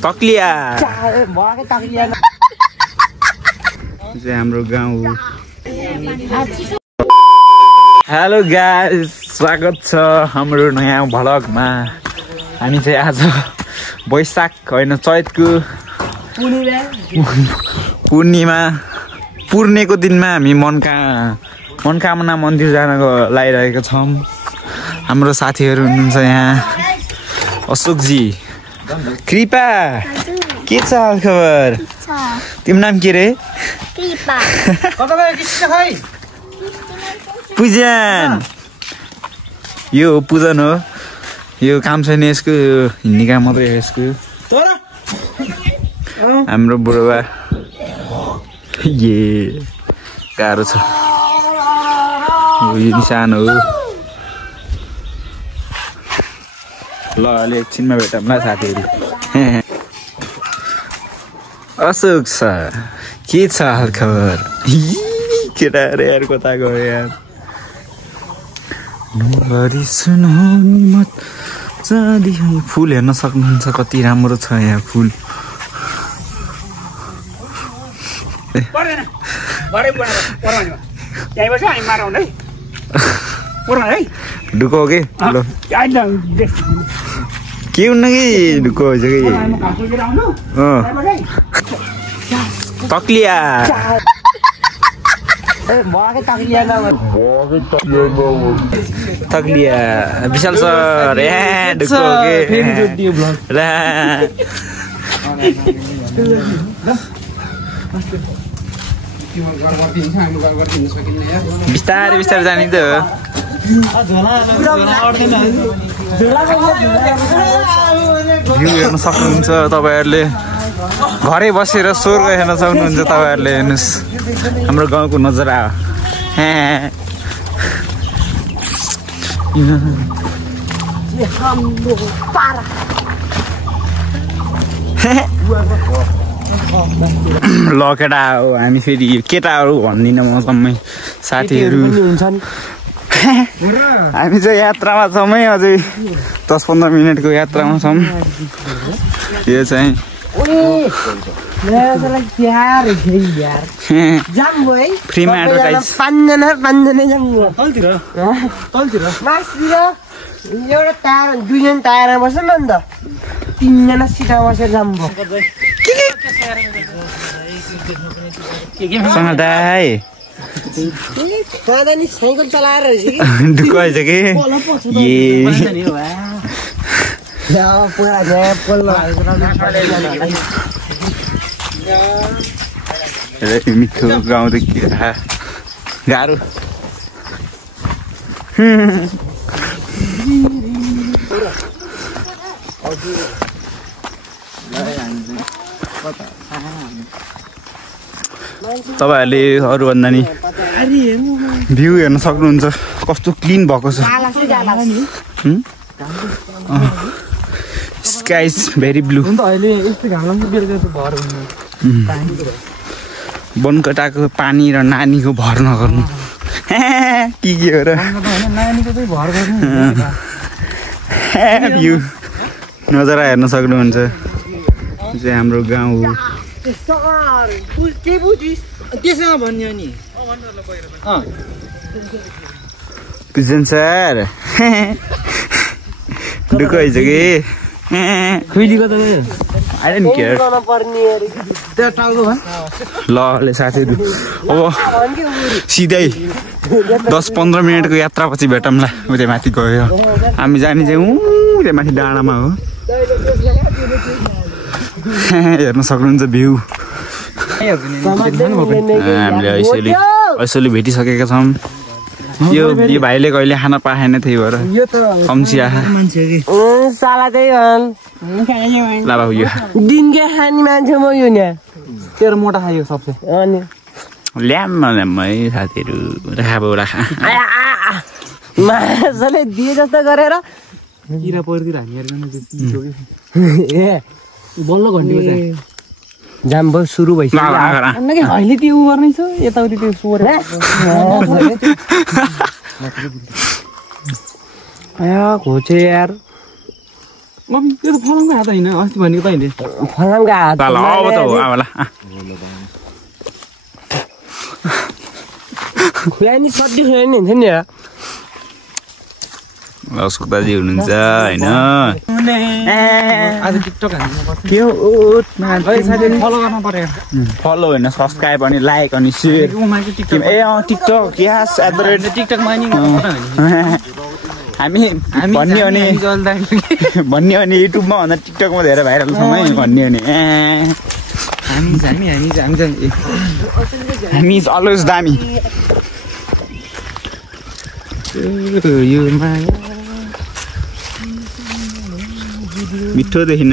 तक्लिया हाम्रो गाउँ। Hello guys, स्वागत छ हाम्रो नयाँ भ्लगमा। हामी चाहिँ आज वैशाख होइन चैतको पूर्णिमाको दिनमा हामी मनकामना मन्दिर जानको लागिरहेका छौँ। हाम्रो साथीहरू हुनुहुन्छ यहाँ। अशोकजी, कृपा, के छ खबर? तिम्रो नाम के रे? पूजन। यो पूजन हो। यो काम छैन यसको, हिँड्ने काम मात्रै हो यसको। हाम्रो बुढोबा गाह्रो छ। यो सानो हो। ल अहिले एकछिनमा भेटौँला साथीहरू। अशोक सर, के छ हाल खबर? केटा अरे यार, कता गयो यार? नबरी सुनाउनी मत चाँदी फुल हेर्न सक्नुहुन्छ, कति राम्रो छ यहाँ फुल। ढुको के के हुन्न कि ढुको हुन्छ कि तक्लिया तक्लिया विशाल सर ढुको बिस्तारै बिस्तारै जाने त हो। भ्यू हेर्न सक्नुहुन्छ तपाईँहरूले। घरै बसेर स्वर्ग हेर्न सक्नुहुन्छ तपाईँहरूले। हेर्नुहोस् हाम्रो गाउँको नजारा। ल केटा हो, हामी फेरि केटाहरू भन्दिनँ म सबै साथीहरू। हामी चाहिँ यात्रामा छौँ है, अझै 10-15 मिनटको यात्रामा छौँ। यो चाहिँ फ्रीमा एडभर्टाइज। एउटा टायर 2जना टायरमा बस्छ न त, 3जना सिटमा बसेर जाम्बो। साइकल चलाएर ढुकाएछ कि मिठो गाउँदेखि गाह्रो। तपाईँहरूले अरूभन्दा नि भ्यू हेर्न सक्नुहुन्छ, कस्तो क्लिन भएको छ। Sky is very blue. बनकटाको पानी र नानीको भर नगर्नु। के हो र भ्यू नजारा हेर्न सक्नुहुन्छ। चाहिँ हाम्रो गाउँ हो। पूजन सर ढुको हैछ कि ल साथीहरू, अब सिधै 10-15 मिनटको यात्रापछि भेटौँला। उतै माथि गयो। हामी जाने चाहिँ उतै माथि डाँडामा हो। हेर्न सक्नुहुन्छ भ्यू। हामीले ऐसोले भेटिसकेका छौँ। यो भाइले कहिले खाना पाएन, त्यही भएर कम्सिया दिनकै खाने मान्छे म। यो तेरो मोटा खायो सबसे ल्याम है साथीहरू। मासले दिए जस्तो गरेर किरा पर्तिर बल्ल घन्टीको चाहिँ जाम्बो सुरु भइसक्यो। अहिले त्यो उ गर्ने छ यताउति त्यो सोर खोजे यार। यो त फलामको हात होइन अस्ति भनेको त होइन फलामको हात ल अब त हो अब ल खुला नि सड्डी खुला नि हुन्छ नि ल सुक्दाजी हुनुहुन्छ होइन आज टिकटक हान्नु के हो साथीहरु फलो गर्न पर्यो फलो होइन सब्सक्राइब अनि लाइक अनि सेयर ए टिकटक यस टिकटकमा नि हामी भन्ने भने युट्युबमा भन्दा टिकटकमा धेरै भाइरल छौँ है भन्ने भने हामी अलवेज दामी यो माया मिठो देखिन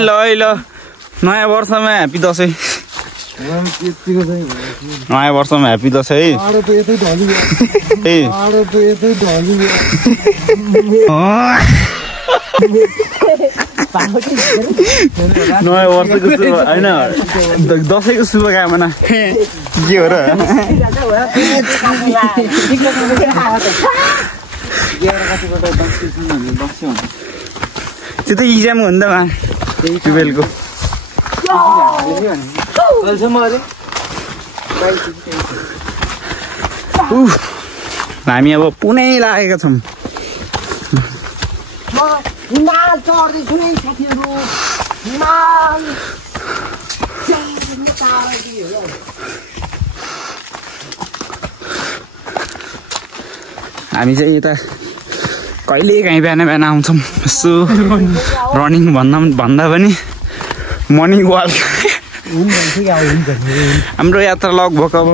ल नयाँ वर्षमा ह्याप्पी दसैँ नयाँ वर्षमा ह्याप्पी दसैँ नयाँ वर्षको होइन दसैँको शुभकामना के हो र त्यो त इक्जाम हो नि त 12 को हामी अब पुनै लागेका छौँ हिमाल चढ्दैछु है साथीहरू हिमाल हामी चाहिँ यता कहिले काहीँ बिहान बिहान आउँछौँ यसो रनिङ भन्दा पनि मर्निङ वाक हाम्रो यात्रा लगभग अब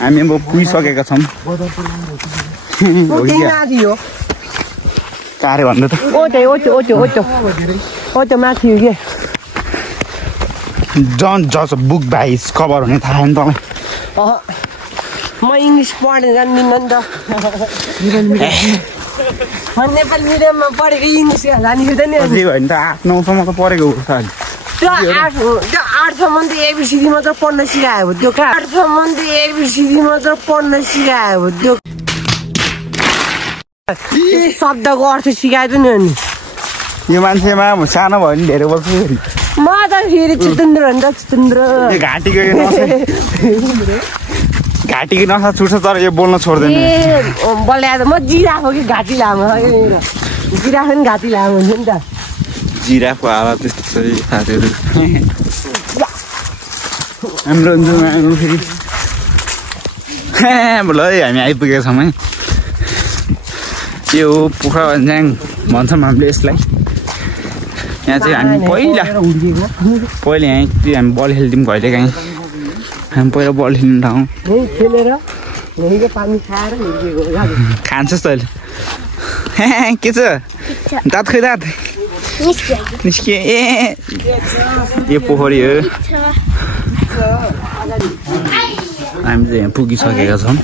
हामी अब पुगिसकेका छौँ कारे भन्दा त ओटो माथि हो के डोन्ट जज a book by its cover हुने थाहा छैन तँलाई म इङ्ग्लिस पढ्न जान्दिनँ नि त नेपाली मिडियममा पढेको इङ्ग्लिस जानिँदैन नि अझै भयो भने त 8-9 सम्म त पढेको हो सायद त्यो 8सम्म त एबिसिडी मात्र पढ्न सिकायो त्यो 8सम्म त एबिसिडी मात्र पढ्न सिकायो त्यो शब्दको अर्थ सिकाएको नि अनि यो मान्छेमा सानो भयो नि धेरै वर्ष म त फेरि चितन्द्र हो नि त चितन्द्र घाँटीको नसा छुट्छ तर यो बोल्न छोड्दैन ए बोल्या त म जिराफ हो कि घाँटी लामो जिराफ पनि घाँटी लामो हुन्छ नि त जिराफको हालत त्यस्तो छ साथीहरू हाम्रो हुन्छ फेरि ल हामी आइपुगेका छौँ है यो पोखरा भन्ज्याङ भन्छौँ हामीले यसलाई यहाँ चाहिँ हामी पहिला यहाँ हामी बल खेल्थ्यौँ कहिले काहीँ हामी पहिला बल खेल्ने ठाउँ खेलेर पानी खाएर खान्छस् तैँले के छ दाँत खै दाँत निस्कियो ए यो पोखरी हो हामी चाहिँ यहाँ पुगिसकेका छौँ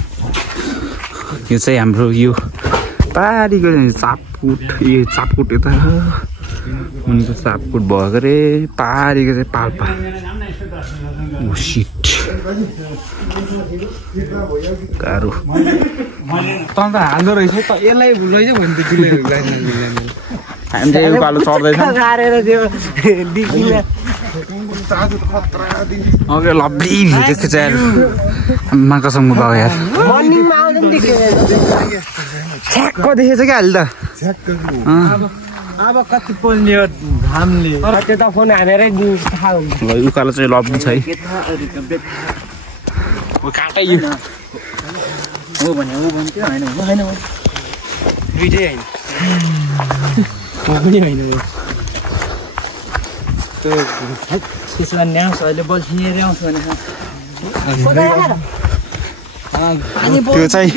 यो चाहिँ हाम्रो यो पारीको चापकुट यता उनीको चापकुट भएको अरे पारीको चाहिँ पाल्पा सिट गाह्रो त हाल्दो रहेछ त यसलाई लैज भने त हामी चाहिँ यो पालो चढ्दैछौँ अघि लभली भ्यू देख्छ चाहिँ माकासम्म गयो यार ठ्याक्क देखेछ क्या अहिले त अब कति पोल्ने हो घामले त्यता फोन हानेरै थाहा हुन्छ ल उकालो चाहिँ लभली छ है काटै यो हो भने हो भन्थ्यो होइन होइन दुइटै होइन पनि होइन त्यो त्यसमा न्याउँछ अहिले बल छिनेर आउँछ भने त्यो चाहिँ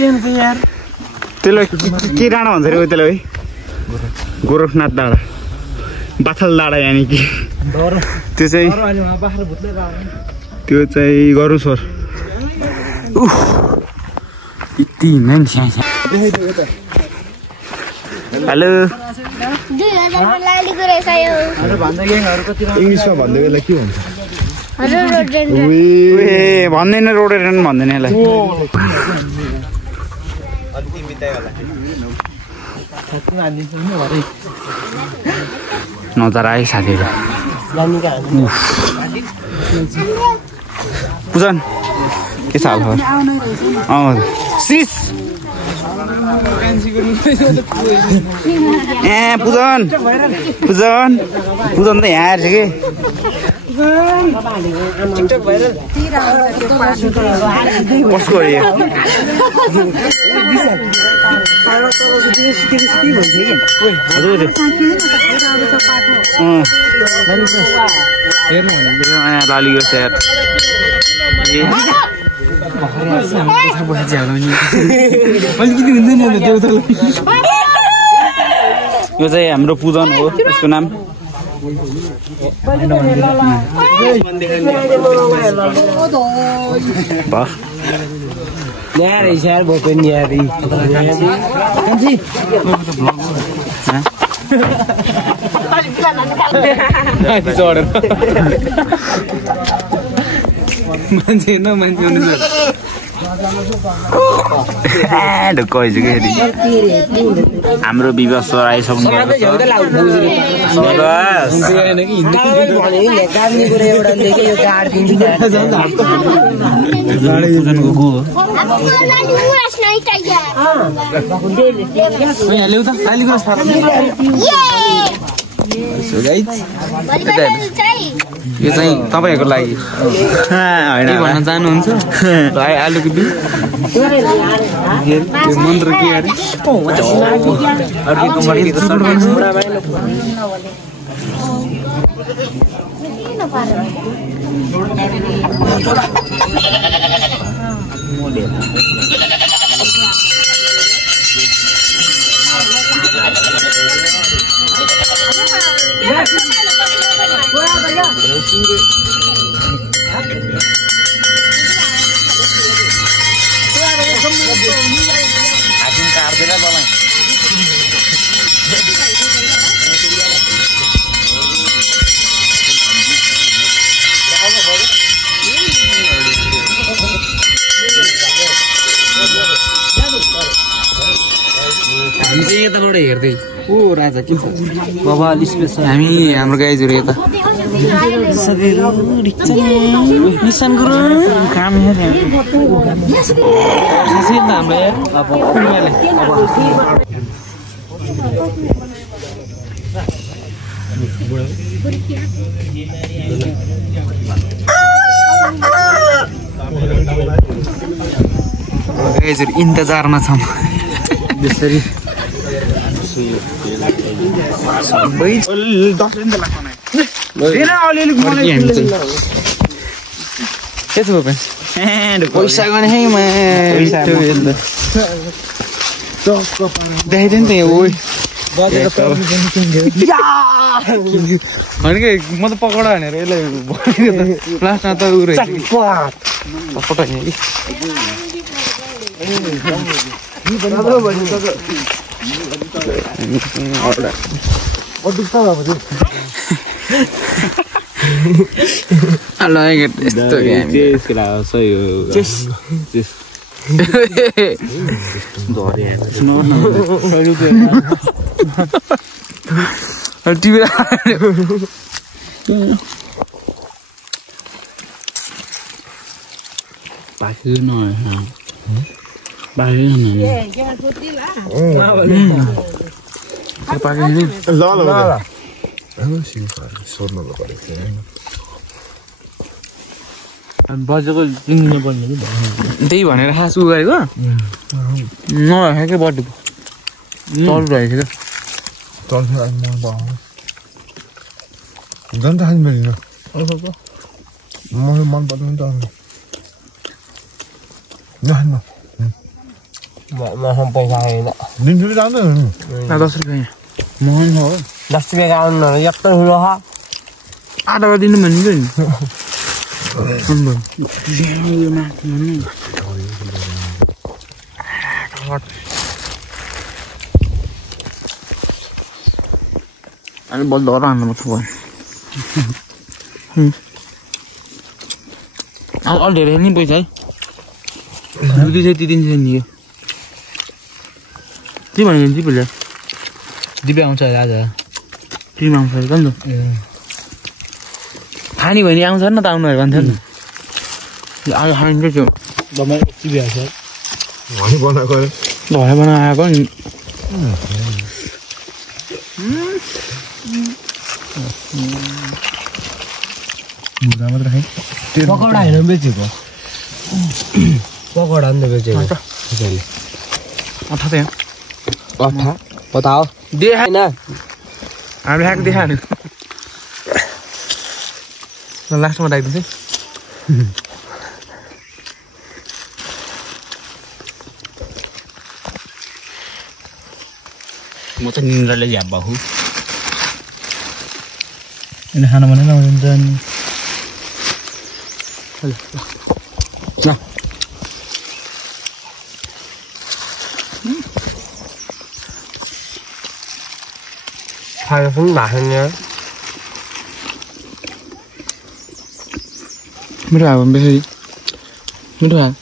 त्यसलाई के डाँडा भन्छ अरे त्यसलाई है गोरखनाथ डाँडा बाथल डाँडा यानि कि त्यो चाहिँ गरुसोर यति मेन हेलो इङ्ग्लिसमा भन्दै बेला के हुन्छ भन्दैन रोडेर भन्दैन यसलाई नजारा है साथीहरु पूजन के छ हाल खबर सिस पूजन पूजन पूजन त यहाँ आएछ के कसको हो यो लालियो स्यार यो चाहिँ हाम्रो पूजन हो यसको नाम न्यारी स्यार बोपे न्यारी मान्छे न मान्छे ढुक्क भइसक्यो हाम्रो विवाह आइसक्नु यो चाहिँ तपाईहरुको लागि हैन भन्न चाहनुहुन्छ भाइ आलुको बिउ यो मन्त्र के अरे अर्को कमडी त हामी चाहिँ यताबाट हेर्दै ओ राजा के छ बाबा स्पेशल हामी हाम्रो गाइजहरु यता निशान गुरु काम हेर्ने साथै त हाम्रो अब कुनले गाइजहरु इन्तजारमा छौं यसरी पैसा गर्ने है देखाइदियो नि त यो भनेको म त पकड भनेर यसलाई लास्टमा त उ रहेछ बजेको जिङ्गिनु पर्ने कि त्यही भनेर खास उ गरेको नराखेकै बर्थडे चल रहेको झन् त खानु मिल्दैन मलाई मन पर्दैन त नखानु मसँग पैसा आएन दिन्छु कि जाँदैन 10 रुपियाँ मोहन हो 10 रुपियाँको आउनु यत्रो ठुलो छ आधा गरिदिनु भन्नु नि अनि बल दौरा हान्नु पर्छ भयो अलि धेरै नि पैसा है दुई चाहिँ दिन्छ नि यो के भनेको नि तिमीले दिव्य आउँछ आज टिम आउँछ नि त खानी भने आउँछ नि त आउनुहरू भन्थ्यो नि आज खाइन्छ त्यो दमै दिव्य आउँछ वही बनाएको अरे। घरै बनाएको नि मुगा मात्र खाइ पकौडा होइन बेचेको पकौडा नि त बेचेको अथा त्यहाँ अठा बताओ देखाएन हामीले खाएको देखायो नि लास्टमा राखिदिन्छ म चाहिँ निन्द्राले झ्याप भएको यिनीहरू खाना भने नआउँछ नि खाना पनि भएको नि मिठो आयो बेसी मिठो आयो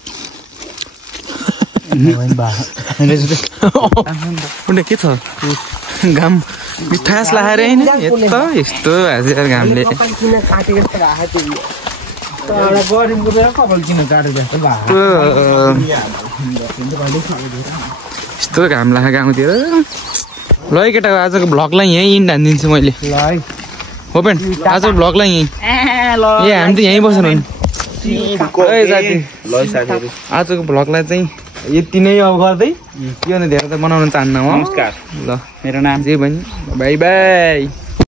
उनीहरू के छ घाम मिठास लगाएर होइन यस्तो हाजेर घामले किन काटेको जस्तो भएको थियो कपाल किन काटेको जस्तो यस्तो घाम लाग्यो गाउँतिर ल केटा आजको भ्लगलाई यहीँ इन्ड हानिदिन्छु मैले हो पेन आजको भ्लगलाई यहीँ ए हामी त यहीँ बसेर नि साथी आजको भ्लगलाई चाहिँ यति नै अब गर्दै यो धेरै त बनाउन चाहन्न म नमस्कार ल मेरो नाम चाहिँ बहिनी बाई बाई